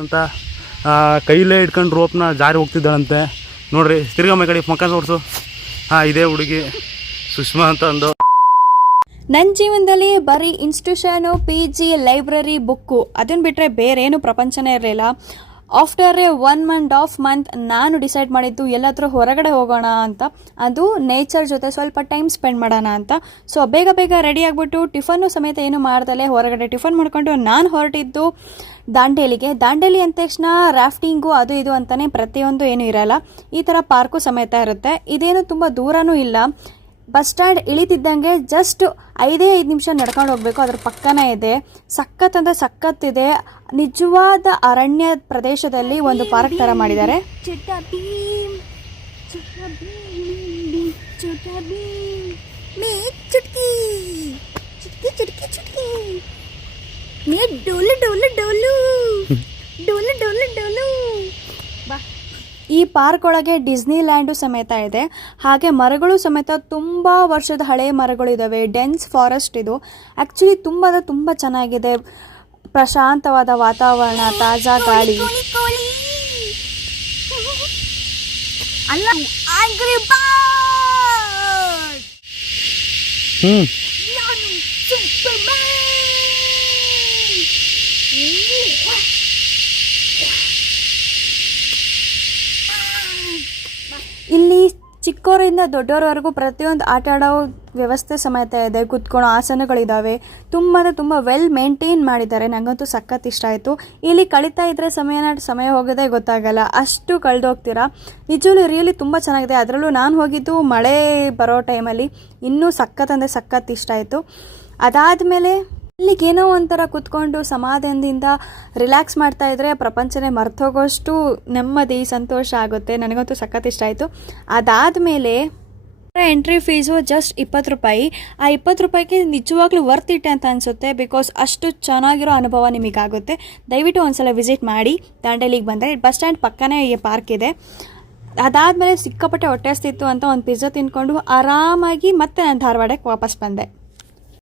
ಅಂತ ಕೈಲೇ ಇಟ್ಕೊಂಡು ರೋಪ್ನ ಜಾರಿ ಹೋಗ್ತಿದ್ದಾಳಂತೆ. ನೋಡ್ರಿ ತಿರ್ಗಮ್ಮ ಕಡೆ ಮುಖ ತೋರಿಸು. ಇದೇ ಹುಡುಗಿ ಸುಷ್ಮಾ ಅಂತ ಅಂದು. ನನ್ನ ಜೀವನದಲ್ಲಿ ಬರೀ ಇನ್ಸ್ಟಿಟ್ಯೂಷನು, PG, ಲೈಬ್ರರಿ, ಬುಕ್ಕು ಅದನ್ನು ಬಿಟ್ಟರೆ ಬೇರೇನು ಪ್ರಪಂಚನೇ ಇರಲಿಲ್ಲ. ಆಫ್ಟರ್ 1.5 ಮಂತ್ ನಾನು ಡಿಸೈಡ್ ಮಾಡಿದ್ದು ಎಲ್ಲಾದರೂ ಹೊರಗಡೆ ಹೋಗೋಣ ಅಂತ, ಅದು ನೇಚರ್ ಜೊತೆ ಸ್ವಲ್ಪ ಟೈಮ್ ಸ್ಪೆಂಡ್ ಮಾಡೋಣ ಅಂತ. ಸೊ ಬೇಗ ರೆಡಿ ಆಗಿಬಿಟ್ಟು ಟಿಫನ್ನು ಸಮೇತ ಏನು ಮಾಡ್ದಲೇ ಹೊರಗಡೆ ಟಿಫನ್ ಮಾಡ್ಕೊಂಡು ನಾನು ಹೊರಟಿದ್ದು ದಾಂಡೇಲಿಗೆ. ದಾಂಡೇಲಿ ಅಂದ ತಕ್ಷಣ ರಾಫ್ಟಿಂಗು ಅದು ಇದು ಅಂತಲೇ ಪ್ರತಿಯೊಂದು ಏನೂ ಇರಲ್ಲ, ಈ ಥರ ಪಾರ್ಕು ಸಮೇತ ಇರುತ್ತೆ. ಇದೇನು ತುಂಬ ದೂರನೂ ಇಲ್ಲ. ಬಸ್ ಸ್ಟ್ಯಾಂಡ್ ಇಳಿತಿದ್ದಂಗೆ ಜಸ್ಟ್ 5 ನಿಮಿಷ ನಡ್ಕೊಂಡು ಹೋಗಬೇಕು, ಅದ್ರ ಪಕ್ಕನೇ ಇದೆ. ಸಖತ್ ಅಂದರೆ ಸಖತ್ತಿದೆ. ನಿಜವಾದ ಅರಣ್ಯ ಪ್ರದೇಶದಲ್ಲಿ ಒಂದು ಪಾರ್ಕ್ ಥರ ಮಾಡಿದ್ದಾರೆ. ಈ ಪಾರ್ಕ್ ಒಳಗೆ ಡಿಸ್ನಿ ಲ್ಯಾಂಡು ಸಮೇತ ಇದೆ. ಹಾಗೆ ಮರಗಳು ಸಮೇತ ತುಂಬ ವರ್ಷದ ಹಳೆಯ ಮರಗಳು ಇದ್ದಾವೆ. ಡೆನ್ಸ್ ಫಾರೆಸ್ಟ್ ಇದು. ಆ್ಯಕ್ಚುಲಿ ತುಂಬ ಚೆನ್ನಾಗಿದೆ. ಪ್ರಶಾಂತವಾದ ವಾತಾವರಣ, ತಾಜಾ ಗಾಳಿ. ಇಲ್ಲಿ ಚಿಕ್ಕವರಿಂದ ದೊಡ್ಡವರವರೆಗೂ ಪ್ರತಿಯೊಂದು ಆಟ ಆಡೋ ವ್ಯವಸ್ಥೆ ಸಮೇತ ಇದೆ. ಕುತ್ಕೊಳ್ಳೋ ಆಸನಗಳಿದ್ದಾವೆ. ತುಂಬ ವೆಲ್ ಮೇಂಟೈನ್ ಮಾಡಿದ್ದಾರೆ. ನನಗಂತೂ ಸಖತ್ ಇಷ್ಟ ಆಯಿತು. ಇಲ್ಲಿ ಕಳೀತಾ ಇದ್ದರೆ ಸಮಯ ಹೋಗೋದೇ ಗೊತ್ತಾಗಲ್ಲ, ಅಷ್ಟು ಕಳೆದೋಗ್ತೀರಾ. ನಿಜವೂ ರಿಯಲಿ ತುಂಬ ಚೆನ್ನಾಗಿದೆ. ಅದರಲ್ಲೂ ನಾನು ಹೋಗಿದ್ದು ಮಳೆ ಬರೋ ಟೈಮಲ್ಲಿ. ಇನ್ನೂ ಸಖತ್ ಅಂದರೆ ಸಖತ್ ಇಷ್ಟ ಆಯಿತು. ಅದಾದಮೇಲೆ ಇಲ್ಲಿಗೇನೋ ಒಂಥರ ಕುತ್ಕೊಂಡು ಸಮಾಧಾನದಿಂದ ರಿಲ್ಯಾಕ್ಸ್ ಮಾಡ್ತಾಯಿದ್ರೆ ಪ್ರಪಂಚನೇ ಮರ್ತೋಗೋಷ್ಟು ನೆಮ್ಮದಿ, ಸಂತೋಷ ಆಗುತ್ತೆ. ನನಗಂತೂ ಸಖತ್ ಇಷ್ಟ ಆಯಿತು. ಅದಾದಮೇಲೆ ಎಂಟ್ರಿ ಫೀಸು ಜಸ್ಟ್ 20 ರೂಪಾಯಿ. ಆ 20 ರೂಪಾಯಿಗೆ ನಿಜವಾಗ್ಲೂ ವರ್ತ್ ಇಟ್ ಅಂತ ಅನಿಸುತ್ತೆ. ಬಿಕಾಸ್ ಅಷ್ಟು ಚೆನ್ನಾಗಿರೋ ಅನುಭವ ನಿಮಗಾಗುತ್ತೆ. ದಯವಿಟ್ಟು ಒಂದ್ಸಲ ವಿಸಿಟ್ ಮಾಡಿ. ದಾಂಡೇಲಿಗೆ ಬಂದರೆ ಬಸ್ ಸ್ಟ್ಯಾಂಡ್ ಪಕ್ಕನೇ ಈ ಪಾರ್ಕ್ ಇದೆ. ಅದಾದಮೇಲೆ ಸಿಕ್ಕಾಪಟ್ಟೆ ಹೊಟ್ಟೆ ಹಸ್ತಿತ್ತು ಅಂತ ಒಂದು ಪಿಜ್ಜಾ ತಿಂದ್ಕೊಂಡು ಆರಾಮಾಗಿ ಮತ್ತೆ ನಾನು ಧಾರವಾಡಕ್ಕೆ ವಾಪಸ್ ಬಂದೆ.